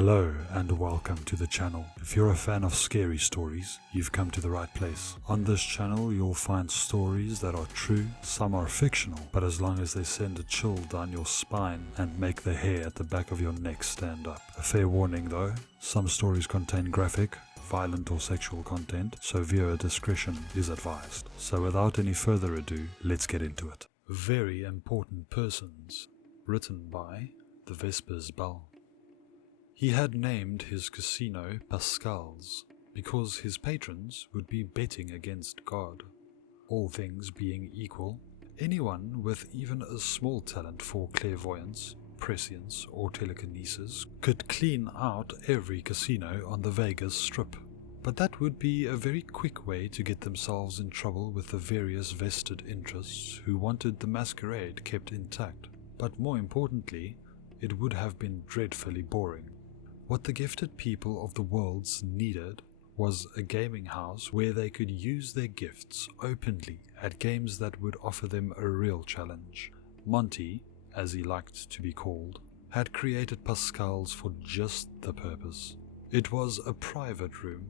Hello and welcome to the channel. If you're a fan of scary stories, you've come to the right place. On this channel you'll find stories that are true, some are fictional, but as long as they send a chill down your spine and make the hair at the back of your neck stand up. A fair warning though, some stories contain graphic, violent or sexual content, so viewer discretion is advised. So without any further ado, let's get into it. Very Important Persons, written by the Vespers Bell. He had named his casino Pascal's because his patrons would be betting against God. All things being equal, anyone with even a small talent for clairvoyance, prescience or telekinesis could clean out every casino on the Vegas Strip. But that would be a very quick way to get themselves in trouble with the various vested interests who wanted the masquerade kept intact. But more importantly, it would have been dreadfully boring. What the gifted people of the worlds needed was a gaming house where they could use their gifts openly at games that would offer them a real challenge. Monty, as he liked to be called, had created Pascal's for just the purpose. It was a private room,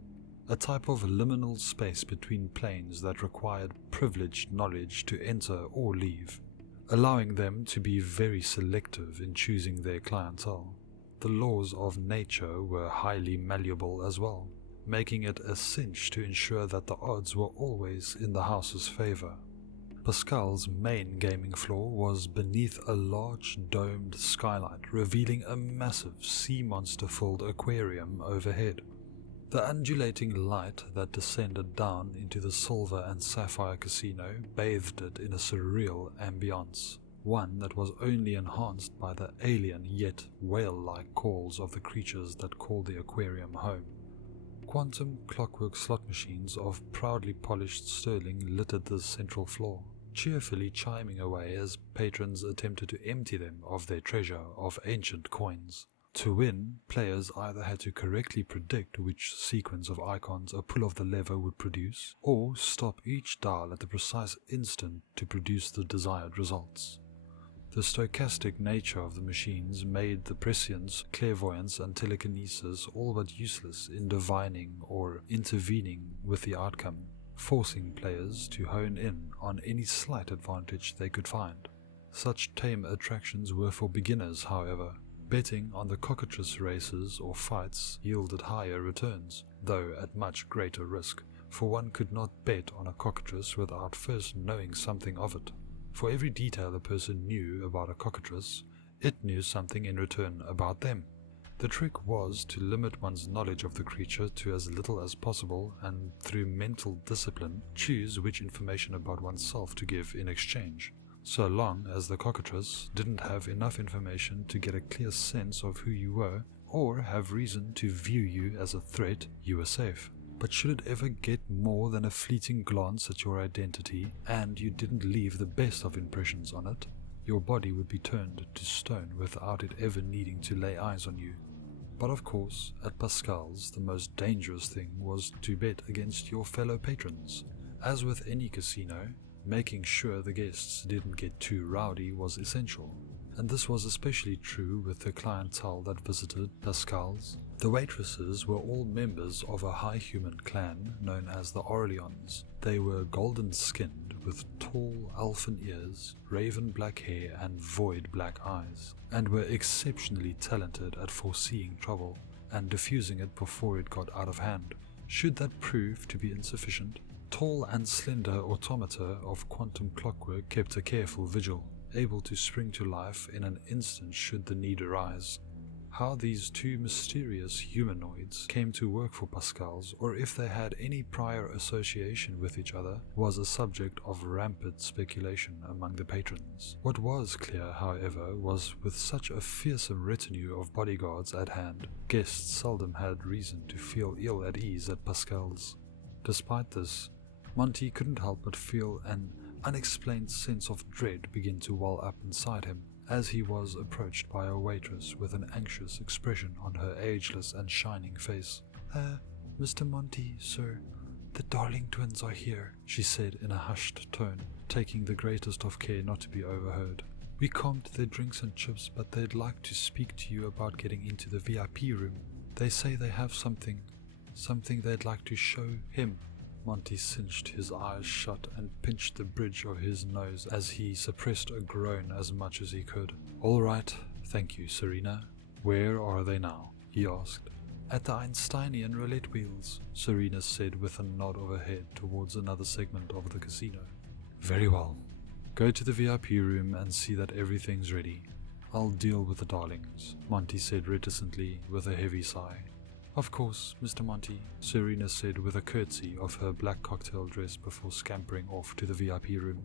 a type of liminal space between planes that required privileged knowledge to enter or leave, allowing them to be very selective in choosing their clientele. The laws of nature were highly malleable as well, making it a cinch to ensure that the odds were always in the house's favor. Pascal's main gaming floor was beneath a large domed skylight revealing a massive sea monster-filled aquarium overhead. The undulating light that descended down into the silver and sapphire casino bathed it in a surreal ambience, one that was only enhanced by the alien yet whale-like calls of the creatures that called the aquarium home. Quantum clockwork slot machines of proudly polished sterling littered the central floor, cheerfully chiming away as patrons attempted to empty them of their treasure of ancient coins. To win, players either had to correctly predict which sequence of icons a pull of the lever would produce, or stop each dial at the precise instant to produce the desired results. The stochastic nature of the machines made the prescience, clairvoyance and telekinesis all but useless in divining or intervening with the outcome, forcing players to hone in on any slight advantage they could find. Such tame attractions were for beginners, however. Betting on the cockatrice races or fights yielded higher returns, though at much greater risk, for one could not bet on a cockatrice without first knowing something of it. For every detail a person knew about a cockatrice, it knew something in return about them. The trick was to limit one's knowledge of the creature to as little as possible and through mental discipline choose which information about oneself to give in exchange. So long as the cockatrice didn't have enough information to get a clear sense of who you were or have reason to view you as a threat, you were safe. But should it ever get more than a fleeting glance at your identity and you didn't leave the best of impressions on it, your body would be turned to stone without it ever needing to lay eyes on you. But of course, at Pascal's, the most dangerous thing was to bet against your fellow patrons. As with any casino, making sure the guests didn't get too rowdy was essential, and this was especially true with the clientele that visited Pascal's. The waitresses were all members of a high human clan known as the Orleans. They were golden-skinned with tall elfin ears, raven black hair and void black eyes, and were exceptionally talented at foreseeing trouble and diffusing it before it got out of hand. Should that prove to be insufficient, tall and slender automata of quantum clockwork kept a careful vigil, able to spring to life in an instant should the need arise. How these two mysterious humanoids came to work for Pascal's, or if they had any prior association with each other, was a subject of rampant speculation among the patrons. What was clear, however, was with such a fearsome retinue of bodyguards at hand, guests seldom had reason to feel ill at ease at Pascal's. Despite this, Monty couldn't help but feel an unexplained sense of dread begin to well up inside him as he was approached by a waitress with an anxious expression on her ageless and shining face. Mr. Monty, sir, the Darling twins are here," she said in a hushed tone, taking the greatest of care not to be overheard. We comped their drinks and chips, but they'd like to speak to you about getting into the VIP room. They say they have something they'd like to show him. Monty cinched his eyes shut and pinched the bridge of his nose as he suppressed a groan as much as he could. All right, thank you, Serena. Where are they now? He asked. At the Einsteinian roulette wheels, Serena said with a nod of her head towards another segment of the casino. Very well. Go to the VIP room and see that everything's ready. I'll deal with the darlings, Monty said reticently with a heavy sigh. Of course, Mr. Monty, Serena said with a curtsy of her black cocktail dress before scampering off to the VIP room.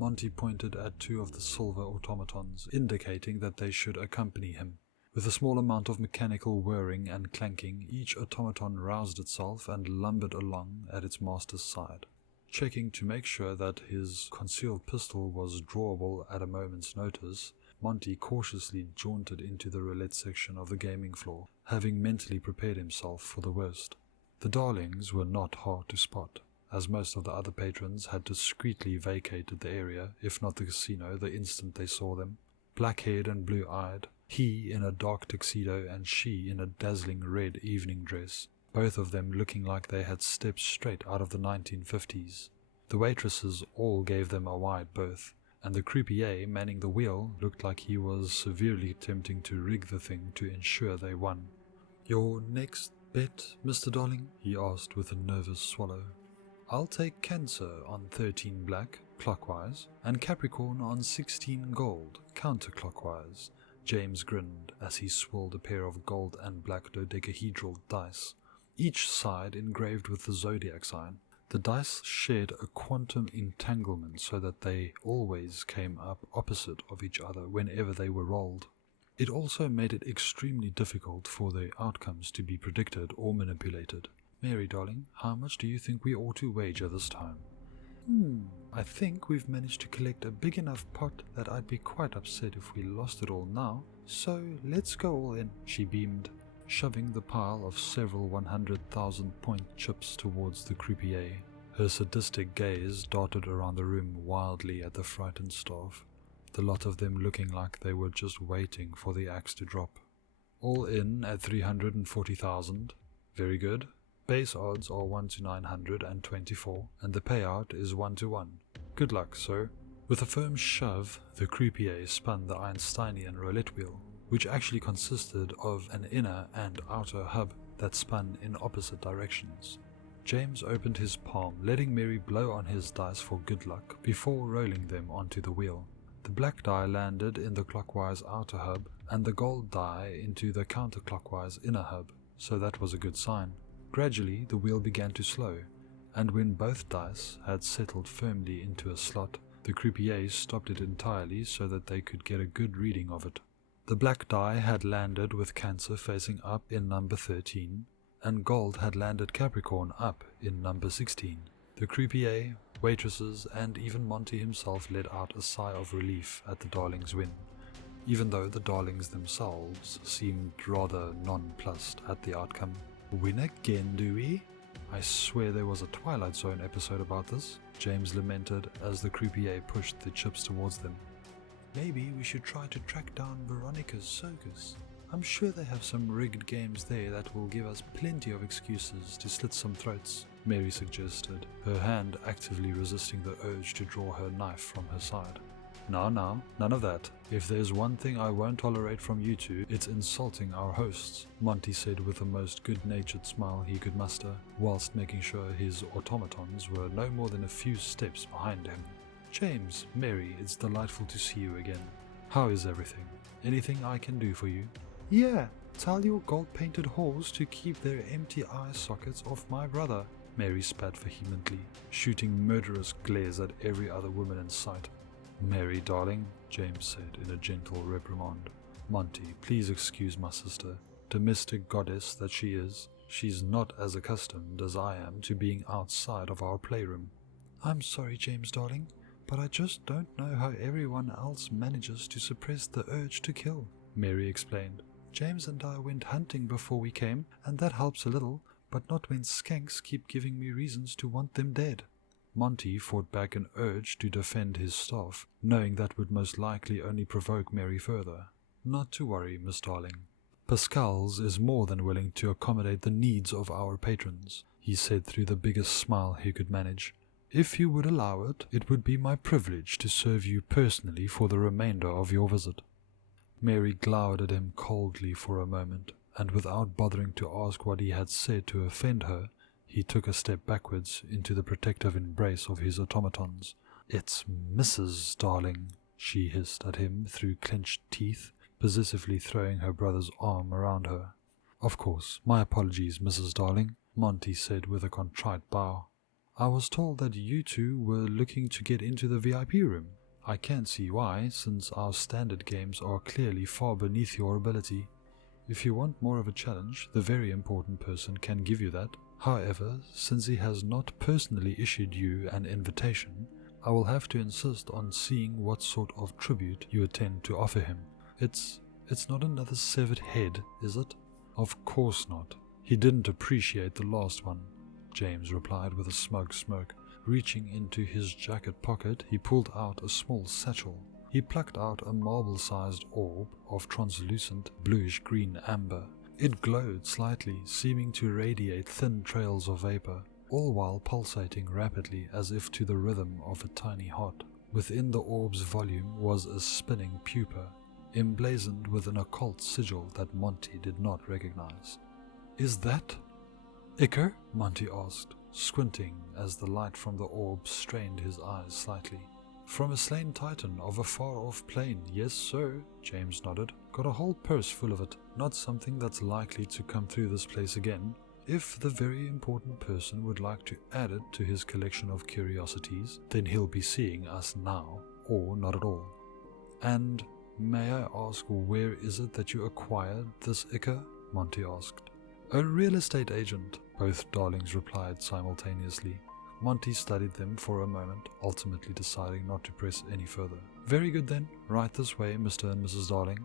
Monty pointed at two of the silver automatons, indicating that they should accompany him. With a small amount of mechanical whirring and clanking, each automaton roused itself and lumbered along at its master's side. Checking to make sure that his concealed pistol was drawable at a moment's notice, Monty cautiously jaunted into the roulette section of the gaming floor, having mentally prepared himself for the worst. The darlings were not hard to spot, as most of the other patrons had discreetly vacated the area, if not the casino, the instant they saw them. Black-haired and blue-eyed, he in a dark tuxedo and she in a dazzling red evening dress, both of them looking like they had stepped straight out of the 1950s. The waitresses all gave them a wide berth, and the croupier manning the wheel looked like he was severely attempting to rig the thing to ensure they won. Your next bet, Mr. Darling? He asked with a nervous swallow. I'll take Cancer on 13 black, clockwise, and Capricorn on 16 gold, counterclockwise. James grinned as he swirled a pair of gold and black dodecahedral dice, each side engraved with the zodiac sign. The dice shared a quantum entanglement so that they always came up opposite of each other whenever they were rolled. It also made it extremely difficult for the outcomes to be predicted or manipulated. Mary, darling, how much do you think we ought to wager this time? I think we've managed to collect a big enough pot that I'd be quite upset if we lost it all now, so let's go all in, she beamed, shoving the pile of several 100,000-point chips towards the croupier. Her sadistic gaze darted around the room wildly at the frightened staff, the lot of them looking like they were just waiting for the axe to drop. All in at 340,000. Very good. Base odds are 1 to 924, and the payout is 1 to 1. Good luck, sir. With a firm shove, the croupier spun the Einsteinian roulette wheel, which actually consisted of an inner and outer hub that spun in opposite directions. James opened his palm, letting Mary blow on his dice for good luck before rolling them onto the wheel. The black die landed in the clockwise outer hub, and the gold die into the counterclockwise inner hub, so that was a good sign. Gradually, the wheel began to slow, and when both dice had settled firmly into a slot, the croupier stopped it entirely so that they could get a good reading of it. The black die had landed with Cancer facing up in number 13, and gold had landed Capricorn up in number 16. The croupier, waitresses, and even Monty himself let out a sigh of relief at the darlings' win, even though the darlings themselves seemed rather nonplussed at the outcome. Win again, do we? I swear there was a Twilight Zone episode about this, James lamented as the croupier pushed the chips towards them. Maybe we should try to track down Veronica's circus. I'm sure they have some rigged games there that will give us plenty of excuses to slit some throats, Mary suggested, her hand actively resisting the urge to draw her knife from her side. Now, none of that. If there's one thing I won't tolerate from you two, it's insulting our hosts, Monty said with the most good-natured smile he could muster, whilst making sure his automatons were no more than a few steps behind him. James, Mary, it's delightful to see you again. How is everything? Anything I can do for you? Yeah, tell your gold-painted whores to keep their empty eye sockets off my brother, Mary spat vehemently, shooting murderous glares at every other woman in sight. Mary, darling, James said in a gentle reprimand. Monty, please excuse my sister. Domestic goddess that she is, she's not as accustomed as I am to being outside of our playroom. I'm sorry, James, darling, but I just don't know how everyone else manages to suppress the urge to kill, Mary explained. James and I went hunting before we came, and that helps a little, but not when skanks keep giving me reasons to want them dead. Monty fought back an urge to defend his staff, knowing that would most likely only provoke Mary further. "Not to worry, Miss Darling. Pascal's is more than willing to accommodate the needs of our patrons," he said through the biggest smile he could manage. "If you would allow it, it would be my privilege to serve you personally for the remainder of your visit." Mary glowered at him coldly for a moment, and without bothering to ask what he had said to offend her, he took a step backwards into the protective embrace of his automatons. "It's Mrs. Darling," she hissed at him through clenched teeth, possessively throwing her brother's arm around her. "Of course, my apologies, Mrs. Darling," Monty said with a contrite bow. "I was told that you two were looking to get into the VIP room. I can't see why, since our standard games are clearly far beneath your ability. If you want more of a challenge, the very important person can give you that. However, since he has not personally issued you an invitation, I will have to insist on seeing what sort of tribute you intend to offer him. It's not another severed head, is it?" "Of course not. He didn't appreciate the last one," James replied with a smug smirk. Reaching into his jacket pocket, he pulled out a small satchel. He plucked out a marble-sized orb of translucent bluish-green amber. It glowed slightly, seeming to radiate thin trails of vapor, all while pulsating rapidly as if to the rhythm of a tiny heart. Within the orb's volume was a spinning pupa, emblazoned with an occult sigil that Monty did not recognize. "Is that ichor?" Monty asked, squinting as the light from the orb strained his eyes slightly. "From a slain titan of a far-off plane, yes sir," James nodded. "Got a whole purse full of it. Not something that's likely to come through this place again. If the very important person would like to add it to his collection of curiosities, then he'll be seeing us now, or not at all." "And may I ask, where is it that you acquired this ichor?" Monty asked. "A real estate agent," both darlings replied simultaneously. Monty studied them for a moment, ultimately deciding not to press any further. "Very good then, right this way, Mr. and Mrs. Darling.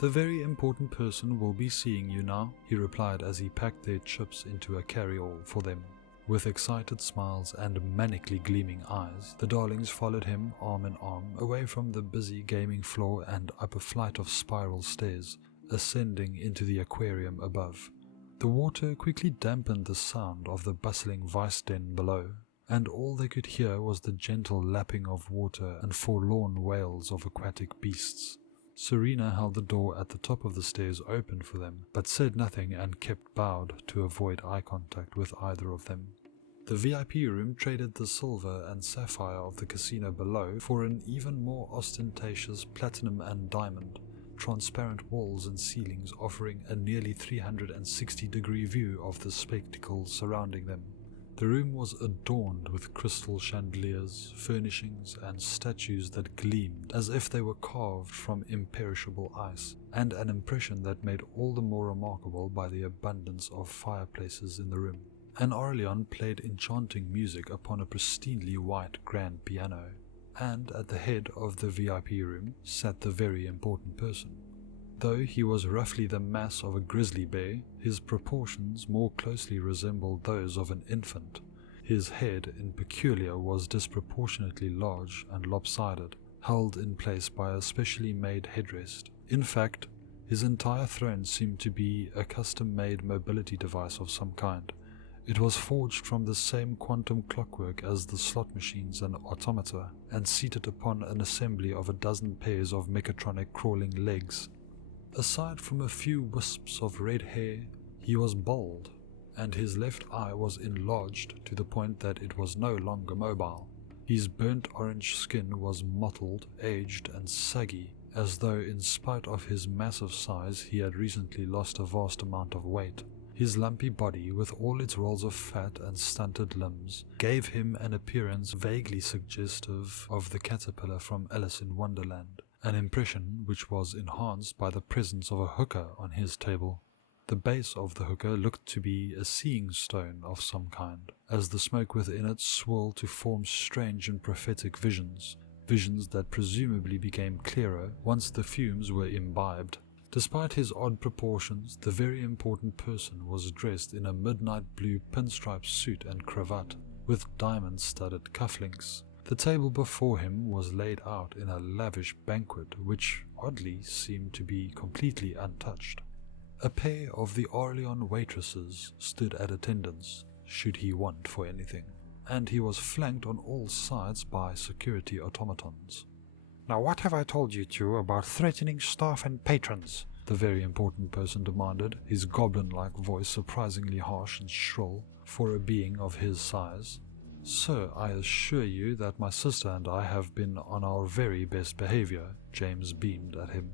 The very important person will be seeing you now," he replied as he packed their chips into a carry-all for them. With excited smiles and manically gleaming eyes, the darlings followed him arm in arm away from the busy gaming floor and up a flight of spiral stairs, ascending into the aquarium above. The water quickly dampened the sound of the bustling vice den below, and all they could hear was the gentle lapping of water and forlorn wails of aquatic beasts. Serena held the door at the top of the stairs open for them, but said nothing and kept bowed to avoid eye contact with either of them. The VIP room traded the silver and sapphire of the casino below for an even more ostentatious platinum and diamond, transparent walls and ceilings offering a nearly 360-degree view of the spectacle surrounding them. The room was adorned with crystal chandeliers, furnishings, and statues that gleamed as if they were carved from imperishable ice, and an impression that made all the more remarkable by the abundance of fireplaces in the room. An Orlean played enchanting music upon a pristinely white grand piano, and at the head of the VIP room sat the very important person. Though he was roughly the mass of a grizzly bear, his proportions more closely resembled those of an infant. His head in peculiar was disproportionately large and lopsided, held in place by a specially made headrest. In fact, his entire throne seemed to be a custom-made mobility device of some kind. It was forged from the same quantum clockwork as the slot machines and automata, and seated upon an assembly of a dozen pairs of mechatronic crawling legs. Aside from a few wisps of red hair, he was bald, and his left eye was enlarged to the point that it was no longer mobile. His burnt orange skin was mottled, aged, and saggy, as though in spite of his massive size he had recently lost a vast amount of weight. His lumpy body, with all its rolls of fat and stunted limbs, gave him an appearance vaguely suggestive of the caterpillar from Alice in Wonderland, an impression which was enhanced by the presence of a hookah on his table. The base of the hookah looked to be a seeing stone of some kind, as the smoke within it swirled to form strange and prophetic visions that presumably became clearer once the fumes were imbibed. Despite his odd proportions, the very important person was dressed in a midnight blue pinstripe suit and cravat. with diamond-studded cufflinks. The table before him was laid out in a lavish banquet which oddly seemed to be completely untouched. A pair of the Orlean waitresses stood at attendance, should he want for anything, and he was flanked on all sides by security automatons. "Now what have I told you two about threatening staff and patrons?" the very important person demanded, his goblin-like voice surprisingly harsh and shrill for a being of his size. "Sir, I assure you that my sister and I have been on our very best behavior," James beamed at him.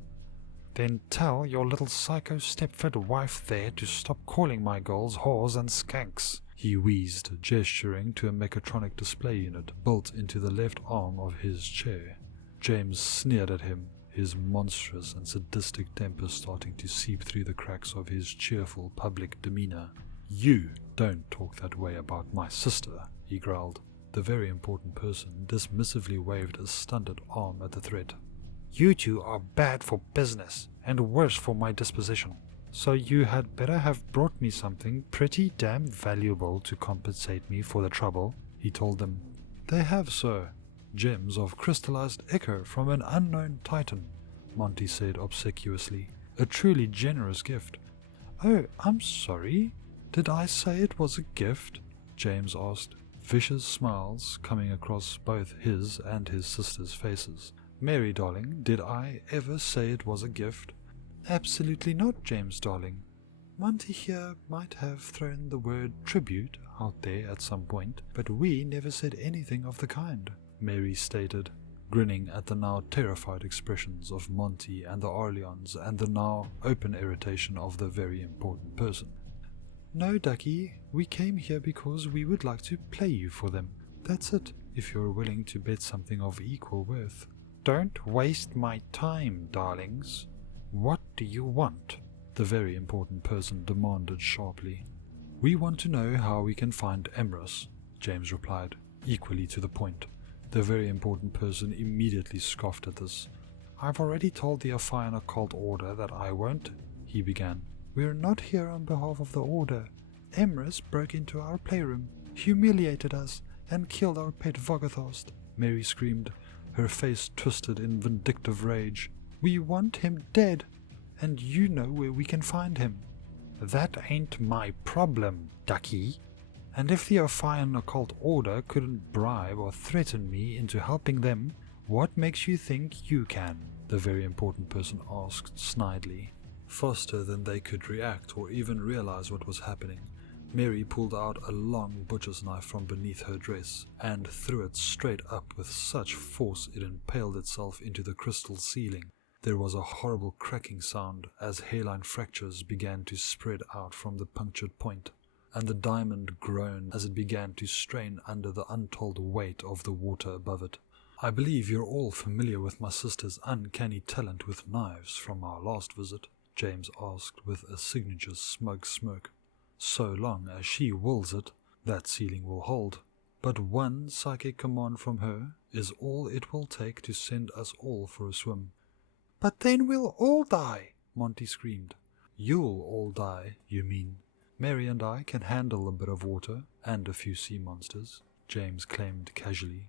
"Then tell your little psycho Stepford wife there to stop calling my girls whores and skanks," he wheezed, gesturing to a mechatronic display unit built into the left arm of his chair. James sneered at him, his monstrous and sadistic temper starting to seep through the cracks of his cheerful public demeanor. "You don't talk that way about my sister," he growled. The very important person dismissively waved a stunted arm at the threat. "You two are bad for business, and worse for my disposition. So you had better have brought me something pretty damn valuable to compensate me for the trouble," he told them. "They have, sir. Gems of crystalized ichor from an unknown titan," Monty said obsequiously. "A truly generous gift." "Oh, I'm sorry. Did I say it was a gift?" James asked, vicious smiles coming across both his and his sister's faces. "Mary, darling, did I ever say it was a gift?" "Absolutely not, James, darling. Monty here might have thrown the word tribute out there at some point, but we never said anything of the kind," Mary stated, grinning at the now terrified expressions of Monty and the Orleans and the now open irritation of the very important person. "No, Ducky, we came here because we would like to play you for them. That's it, if you're willing to bet something of equal worth." "Don't waste my time, darlings. What do you want?" the very important person demanded sharply. "We want to know how we can find Emrys," James replied, equally to the point. The very important person immediately scoffed at this. "I've already told the Ophion Occult Order that I won't," he began. "We're not here on behalf of the Order. Emrys broke into our playroom, humiliated us, and killed our pet Vogathost," Mary screamed, her face twisted in vindictive rage. "We want him dead, and you know where we can find him." "That ain't my problem, Ducky. And if the Ophion Occult Order couldn't bribe or threaten me into helping them, what makes you think you can?" the very important person asked snidely. Faster than they could react or even realize what was happening, Mary pulled out a long butcher's knife from beneath her dress and threw it straight up with such force it impaled itself into the crystal ceiling. There was a horrible cracking sound as hairline fractures began to spread out from the punctured point, and the diamond groaned as it began to strain under the untold weight of the water above it. "I believe you're all familiar with my sister's uncanny talent with knives from our last visit," James asked with a signature smug smirk. "So long as she wills it, that ceiling will hold. But one psychic command from her is all it will take to send us all for a swim." "But then we'll all die," Monty screamed. "You'll all die, you mean? Mary and I can handle a bit of water and a few sea monsters," James claimed casually.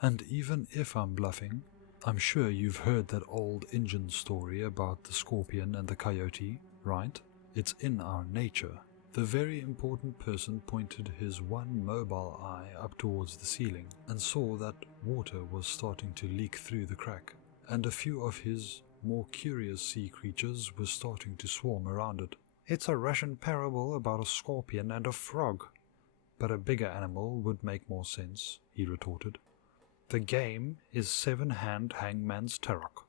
"And even if I'm bluffing, I'm sure you've heard that old Injun story about the scorpion and the coyote, right? It's in our nature." The very important person pointed his one mobile eye up towards the ceiling and saw that water was starting to leak through the crack, and a few of his more curious sea creatures were starting to swarm around it. "It's a Russian parable about a scorpion and a frog." "But a bigger animal would make more sense," he retorted. "The game is 7-hand hangman's tarot.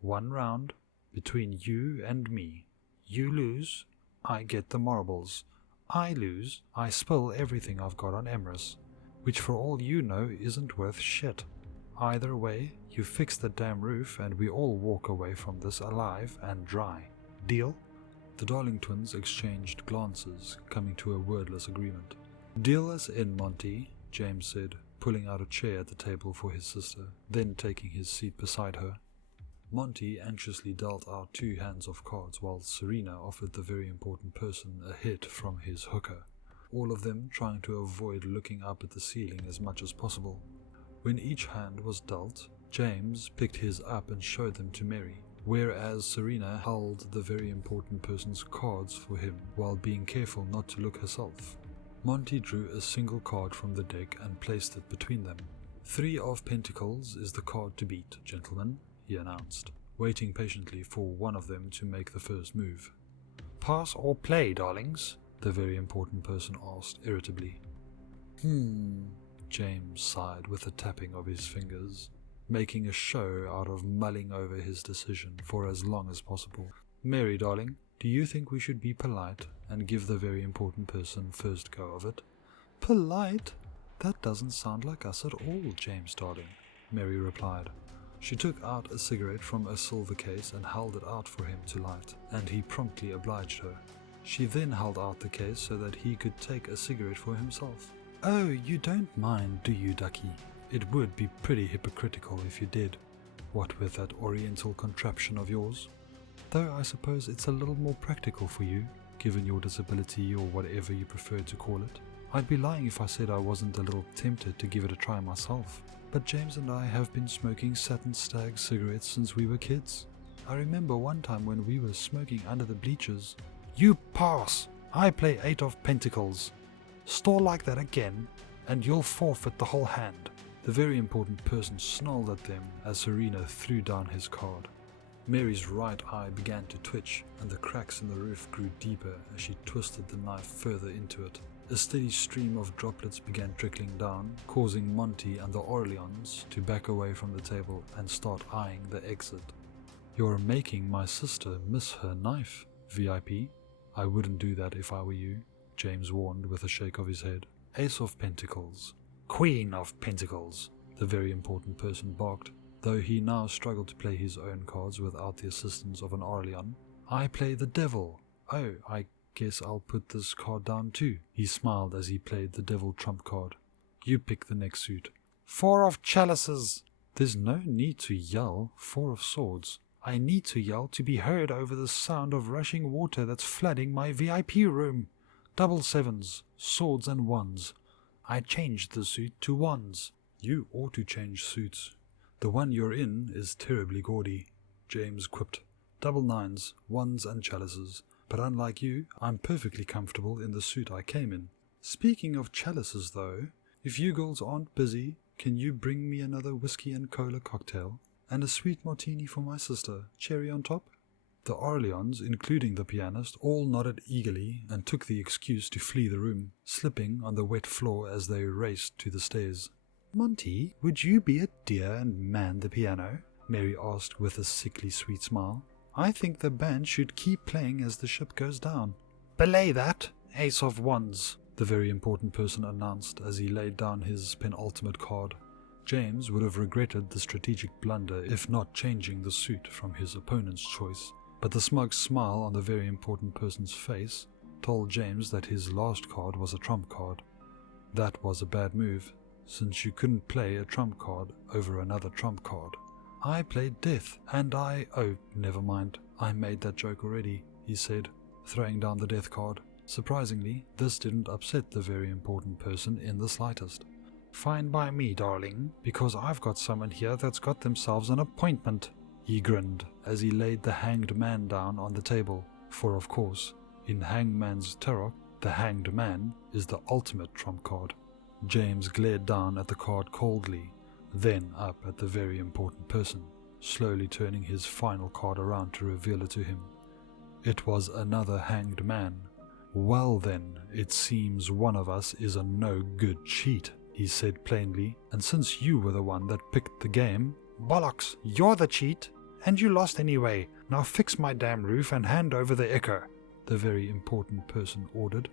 1 round between you and me. You lose, I get the marbles. I lose, I spill everything I've got on Emrys, which for all you know isn't worth shit. Either way, you fix the damn roof and we all walk away from this alive and dry. Deal?" The Darling twins exchanged glances, coming to a wordless agreement. "Deal us in, Monty," James said, pulling out a chair at the table for his sister, then taking his seat beside her. Monty anxiously dealt out 2 hands of cards while Serena offered the very important person a hit from his hooker. all of them trying to avoid looking up at the ceiling as much as possible. When each hand was dealt, James picked his up and showed them to Mary, whereas Serena held the very important person's cards for him while being careful not to look herself. Monty drew a single card from the deck and placed it between them. 3 of Pentacles is the card to beat, gentlemen, he announced, waiting patiently for one of them to make the first move. Pass or play, darlings? The very important person asked irritably. James sighed with a tapping of his fingers, making a show out of mulling over his decision for as long as possible. Mary, darling, do you think we should be polite and give the very important person first go of it? Polite? That doesn't sound like us at all, James, darling, Mary replied. She took out a cigarette from a silver case and held it out for him to light, and he promptly obliged her. She then held out the case so that he could take a cigarette for himself. Oh, you don't mind, do you, ducky? It would be pretty hypocritical if you did, what with that oriental contraption of yours. Though I suppose it's a little more practical for you, given your disability or whatever you prefer to call it. I'd be lying if I said I wasn't a little tempted to give it a try myself. But James and I have been smoking Satin Stag cigarettes since we were kids. I remember one time when we were smoking under the bleachers. You pass! I play 8 of Pentacles. Stall like that again, and you'll forfeit the whole hand. The very important person snarled at them as Serena threw down his card. Mary's right eye began to twitch, and the cracks in the roof grew deeper as she twisted the knife further into it. A steady stream of droplets began trickling down, causing Monty and the Orleans to back away from the table and start eyeing the exit. You're making my sister miss her knife, V.I.P. I wouldn't do that if I were you, James warned with a shake of his head. Ace of Pentacles. Queen of Pentacles, the very important person barked, though he now struggled to play his own cards without the assistance of an Orlean. I play the devil. Oh, I guess I'll put this card down too. He smiled as he played the devil trump card. You pick the next suit. 4 of Chalices. There's no need to yell. 4 of Swords. I need to yell to be heard over the sound of rushing water that's flooding my V.I.P room. Double 7s, swords and 1s. I changed the suit to 1s. You ought to change suits. The one you're in is terribly gaudy, James quipped. Double 9s, 1s and chalices. But unlike you, I'm perfectly comfortable in the suit I came in. Speaking of chalices though, if you girls aren't busy, can you bring me another whiskey and cola cocktail? And a sweet martini for my sister, cherry on top? The Orleans, including the pianist, all nodded eagerly and took the excuse to flee the room, slipping on the wet floor as they raced to the stairs. Monty, would you be a dear and man the piano? Mary asked with a sickly sweet smile. I think the band should keep playing as the ship goes down. Belay that, Ace of 1s, the very important person announced as he laid down his penultimate card. James would have regretted the strategic blunder if not changing the suit from his opponent's choice, but the smug smile on the very important person's face told James that his last card was a trump card. That was a bad move, since you couldn't play a trump card over another trump card. I played death, and oh, never mind, I made that joke already, he said, throwing down the death card. Surprisingly, this didn't upset the very important person in the slightest. Fine by me, darling, because I've got someone here that's got themselves an appointment, he grinned as he laid the hanged man down on the table, for of course, in Hangman's Tarot, the hanged man is the ultimate trump card. James glared down at the card coldly, then up at the very important person, slowly turning his final card around to reveal it to him. It was another hanged man. Well then, it seems one of us is a no-good cheat, he said plainly, and since you were the one that picked the game... Bollocks, you're the cheat, and you lost anyway. Now fix my damn roof and hand over the ichor, the very important person ordered.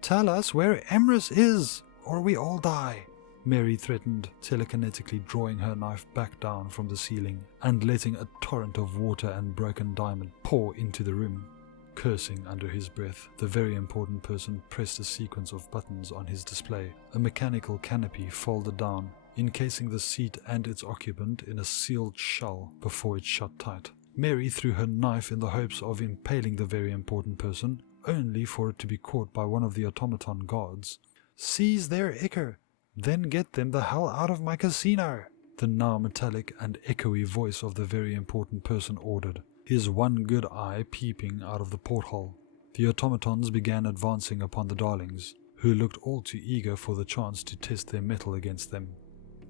Tell us where Emrys is, or we all die, Mary threatened, telekinetically drawing her knife back down from the ceiling and letting a torrent of water and broken diamond pour into the room. Cursing under his breath, the very important person pressed a sequence of buttons on his display. A mechanical canopy folded down, encasing the seat and its occupant in a sealed shell before it shut tight. Mary threw her knife in the hopes of impaling the very important person, only for it to be caught by one of the automaton guards. "Seize their ichor, then get them the hell out of my casino," the now metallic and echoey voice of the very important person ordered, his one good eye peeping out of the porthole. The automatons began advancing upon the darlings, who looked all too eager for the chance to test their mettle against them.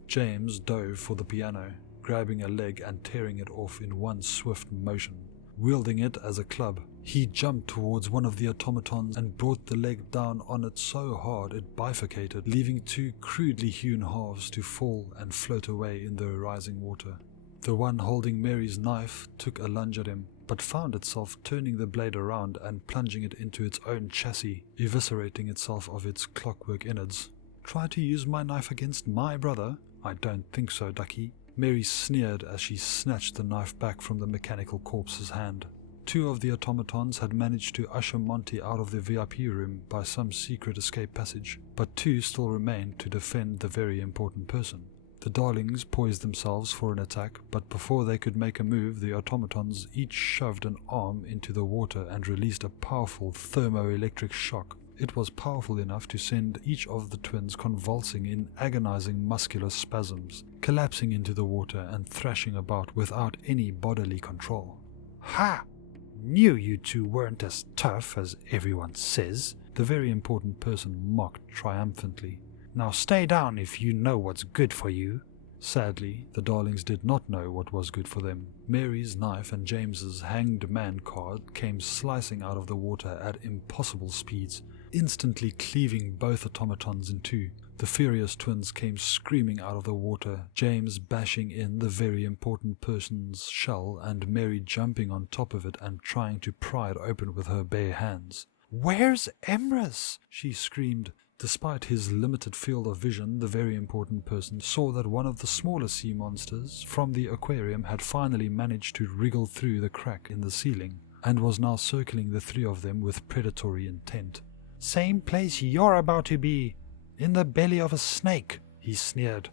James dove for the piano, grabbing a leg and tearing it off in one swift motion. Wielding it as a club, he jumped towards one of the automatons and brought the leg down on it so hard it bifurcated, leaving two crudely hewn halves to fall and float away in the rising water. The one holding Mary's knife took a lunge at him, but found itself turning the blade around and plunging it into its own chassis, eviscerating itself of its clockwork innards. "Try to use my knife against my brother? I don't think so, ducky." Mary sneered as she snatched the knife back from the mechanical corpse's hand. Two of the automatons had managed to usher Monty out of the VIP room by some secret escape passage, but two still remained to defend the very important person. The darlings poised themselves for an attack, but before they could make a move, the automatons each shoved an arm into the water and released a powerful thermoelectric shock. It was powerful enough to send each of the twins convulsing in agonizing muscular spasms, collapsing into the water and thrashing about without any bodily control. "Ha! Knew you two weren't as tough as everyone says," the very important person mocked triumphantly. "Now stay down if you know what's good for you." Sadly, the darlings did not know what was good for them. Mary's knife and James's hanged man card came slicing out of the water at impossible speeds, instantly cleaving both automatons in two. The furious twins came screaming out of the water, James bashing in the very important person's shell and Mary jumping on top of it and trying to pry it open with her bare hands. "Where's Emrys?" she screamed. Despite his limited field of vision, the very important person saw that one of the smaller sea monsters from the aquarium had finally managed to wriggle through the crack in the ceiling, and was now circling the three of them with predatory intent. "Same place you're about to be, in the belly of a snake," he sneered.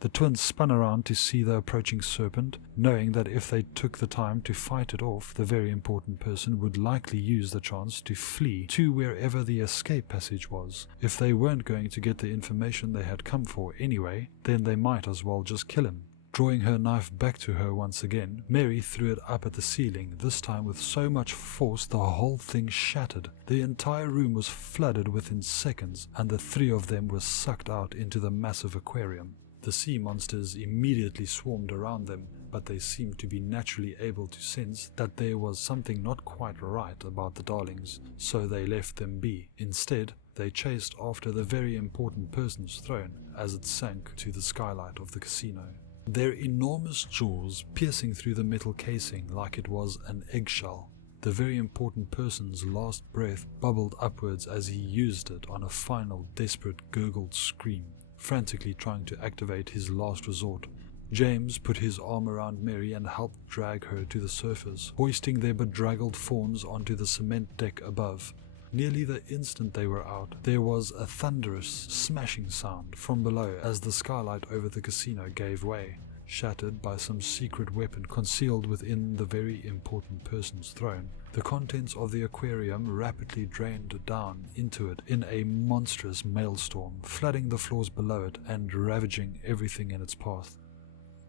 The twins spun around to see the approaching serpent, knowing that if they took the time to fight it off, the very important person would likely use the chance to flee to wherever the escape passage was. If they weren't going to get the information they had come for anyway, then they might as well just kill him. Drawing her knife back to her once again, Mary threw it up at the ceiling, this time with so much force the whole thing shattered. The entire room was flooded within seconds, and the three of them were sucked out into the massive aquarium. The sea monsters immediately swarmed around them, but they seemed to be naturally able to sense that there was something not quite right about the darlings, so they left them be. Instead, they chased after the very important person's throne as it sank to the skylight of the casino. Their enormous jaws piercing through the metal casing like it was an eggshell. The very important person's last breath bubbled upwards as he used it on a final desperate gurgled scream, frantically trying to activate his last resort. James put his arm around Mary and helped drag her to the surface, hoisting their bedraggled forms onto the cement deck above. Nearly the instant they were out, there was a thunderous, smashing sound from below as the skylight over the casino gave way, shattered by some secret weapon concealed within the very important person's throne. The contents of the aquarium rapidly drained down into it in a monstrous maelstrom, flooding the floors below it and ravaging everything in its path.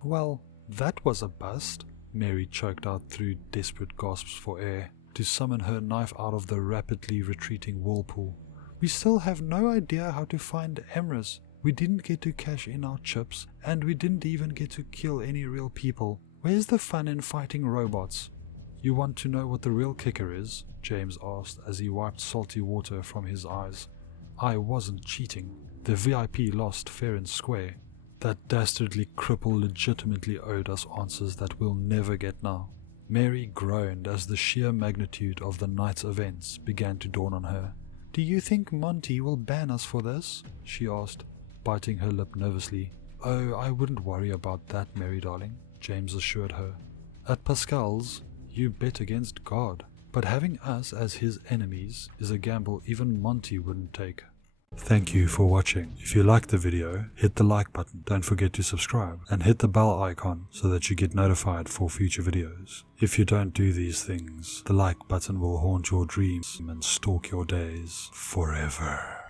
"Well, that was a bust," Mary choked out through desperate gasps for air, to summon her knife out of the rapidly retreating whirlpool. "We still have no idea how to find Emrys. We didn't get to cash in our chips, and we didn't even get to kill any real people. Where's the fun in fighting robots?" "You want to know what the real kicker is?" James asked as he wiped salty water from his eyes. "I wasn't cheating. The VIP lost fair and square. That dastardly cripple legitimately owed us answers that we'll never get now." Mary groaned as the sheer magnitude of the night's events began to dawn on her. "Do you think Monty will ban us for this?" she asked, biting her lip nervously. "Oh, I wouldn't worry about that, Mary darling," James assured her. "At Pascal's, you bet against God, but having us as his enemies is a gamble even Monty wouldn't take." Thank you for watching. If you liked the video, hit the like button. Don't forget to subscribe and hit the bell icon so that you get notified for future videos. If you don't do these things, the like button will haunt your dreams and stalk your days forever.